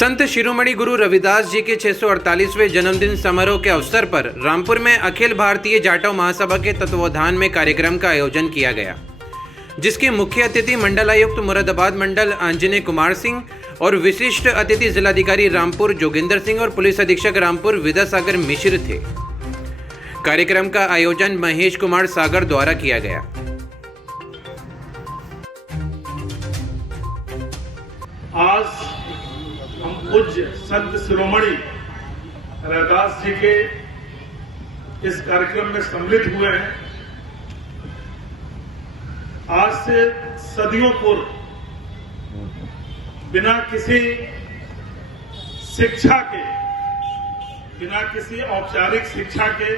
संत शिरोमणि गुरु रविदास जी के 648वें जन्मदिन समारोह के अवसर पर रामपुर में अखिल भारतीय जाटव महासभा के तत्वावधान में कार्यक्रम का आयोजन किया गया, जिसके मुख्य अतिथि मंडलायुक्त मुरादाबाद मंडल आंजनेय कुमार सिंह और विशिष्ट अतिथि जिलाधिकारी रामपुर जोगिंदर सिंह और पुलिस अधीक्षक रामपुर विद्यासागर मिश्र थे। कार्यक्रम का आयोजन महेश कुमार सागर द्वारा किया गया। आज हम पूज्य संत शिरोमणि रविदास जी के इस कार्यक्रम में सम्मिलित हुए हैं। आज से सदियों पूर्व बिना किसी शिक्षा के, बिना किसी औपचारिक शिक्षा के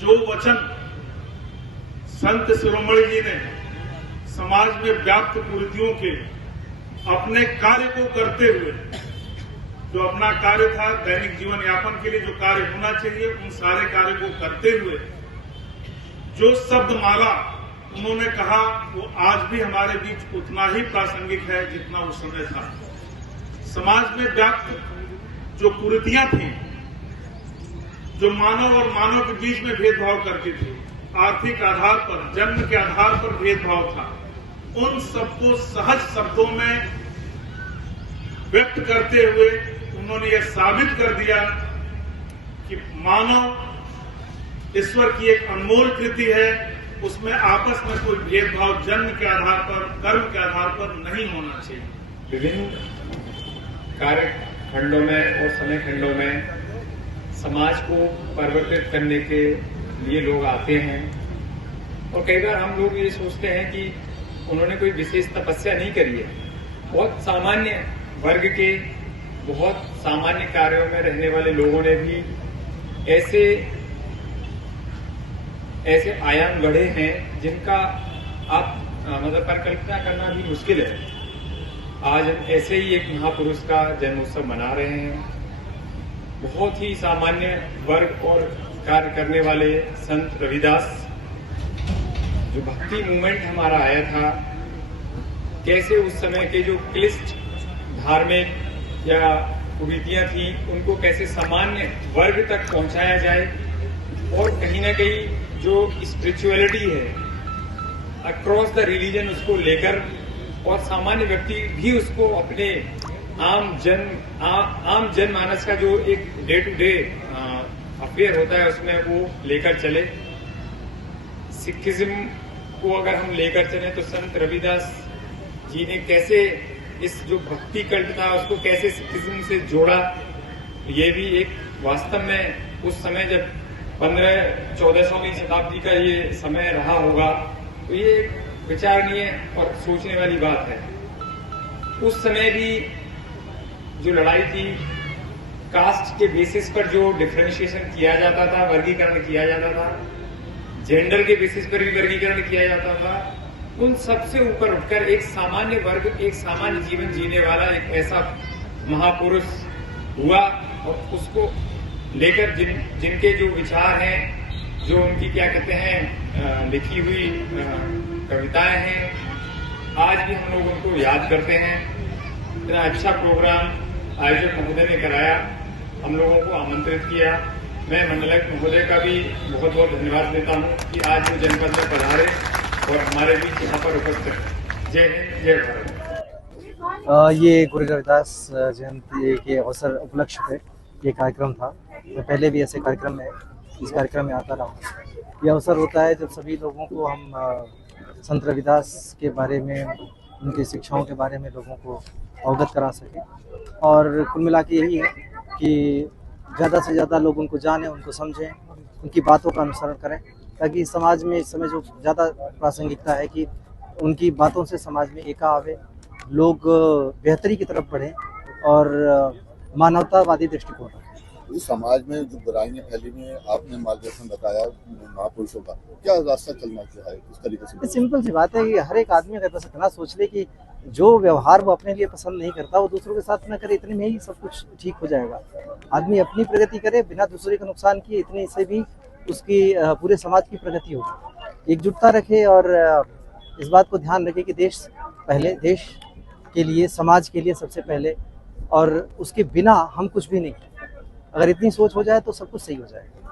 जो वचन संत शिरोमणि जी ने समाज में व्याप्त कुरीतियों के अपने कार्य को करते हुए, जो अपना कार्य था दैनिक जीवन यापन के लिए जो कार्य होना चाहिए, उन सारे कार्य को करते हुए जो शब्द माला उन्होंने कहा वो आज भी हमारे बीच उतना ही प्रासंगिक है जितना उस समय था। समाज में व्याप्त जो कुरीतियां थी, जो मानव और मानव के बीच में भेदभाव करती थी, आर्थिक आधार पर, जन्म के आधार पर भेदभाव था, उन सबको सहज शब्दों में व्यक्त करते हुए उन्होंने यह साबित कर दिया कि मानव ईश्वर की एक अनमोल कृति है, उसमें आपस में कोई भेदभाव जन्म के आधार पर, कर्म के आधार पर नहीं होना चाहिए। विभिन्न कार्यखंडों में और समय खंडों में समाज को परिवर्तित करने के लिए लोग आते हैं और कई बार हम लोग ये सोचते हैं कि उन्होंने कोई विशेष तपस्या नहीं करी है। बहुत सामान्य वर्ग के, बहुत सामान्य कार्यों में रहने वाले लोगों ने भी ऐसे आयाम गढ़े हैं जिनका आप परिकल्पना करना भी मुश्किल है। आज हम ऐसे ही एक महापुरुष का जन्मोत्सव मना रहे हैं। बहुत ही सामान्य वर्ग और कार्य करने वाले संत रविदास, जो भक्ति मूवमेंट हमारा आया था, कैसे उस समय के जो क्लिष्ट धार्मिक या कुरीतियां थी उनको कैसे सामान्य वर्ग तक पहुंचाया जाए और कहीं ना कहीं जो स्पिरिचुअलिटी है अक्रॉस द रिलीजन उसको लेकर और सामान्य व्यक्ति भी उसको अपने आम जनमानस का जो एक डे टू डे अफेयर होता है उसमें वो लेकर चले। सिखिज्म को अगर हम लेकर चले तो संत रविदास जी ने कैसे इस जो भक्ति कल्ट था उसको कैसे सिखिज्म से जोड़ा, ये भी एक वास्तव में उस समय जब 1500-1400वीं शताब्दी का ये समय रहा होगा तो ये विचारणीय और सोचने वाली बात है। उस समय भी जो लड़ाई थी, कास्ट के बेसिस पर जो डिफरेंशिएशन किया जाता था, वर्गीकरण किया जाता था, जेंडर के बेसिस पर भी वर्गीकरण किया जाता था, उन सबसे ऊपर उठकर एक सामान्य वर्ग, एक सामान्य जीवन जीने वाला एक ऐसा महापुरुष हुआ और उसको लेकर जिनके जो विचार हैं, जो उनकी क्या कहते हैं लिखी हुई कविताएं हैं, आज भी हम लोग उनको याद करते हैं। इतना अच्छा प्रोग्राम आयोजक महोदय ने कराया, हम लोगों को आमंत्रित किया। मैं मंडलायुक्त महोदय का भी बहुत बहुत धन्यवाद देता हूँ कि आज वो जनपद में पधारे और हमारे बीच यहाँ पर उपस्थित। जय हिंद, जय भारत। ये गुरु रविदास जयंती के अवसर उपलक्ष्य पे ये कार्यक्रम था। मैं पहले भी ऐसे कार्यक्रम में इस कार्यक्रम में आता रहा। ये अवसर होता है जब सभी लोगों को हम संत रविदास के बारे में, उनकी शिक्षाओं के बारे में लोगों को अवगत करा सकें और कुल मिला के यही है कि ज़्यादा से ज़्यादा लोग उनको जानें, उनको समझें, उनकी बातों का अनुसरण करें, ताकि समाज में इस समय जो ज़्यादा प्रासंगिकता है कि उनकी बातों से समाज में एका आवे, लोग बेहतरी की तरफ बढ़ें और मानवतावादी दृष्टिकोण रखें। इस समाज में जो बुराइयां फैली हुई हैं, आपने मार्गदर्शन बताया महापुरुषों का, क्या रास्ता चलना चाहिए किस तरीके से? सिंपल सी बात है कि हर एक आदमी अगर बस इतना सोच ले कि जो व्यवहार वो अपने लिए पसंद नहीं करता वो दूसरों के साथ न करे, इतने में ही सब कुछ ठीक हो जाएगा। आदमी अपनी प्रगति करे बिना दूसरे का नुकसान किए, इतने से भी उसकी पूरे समाज की प्रगति होगी। एकजुटता रखे और इस बात को ध्यान रखे कि देश पहले, देश के लिए, समाज के लिए सबसे पहले, और उसके बिना हम कुछ भी नहीं। अगर इतनी सोच हो जाए तो सब कुछ सही हो जाएगा।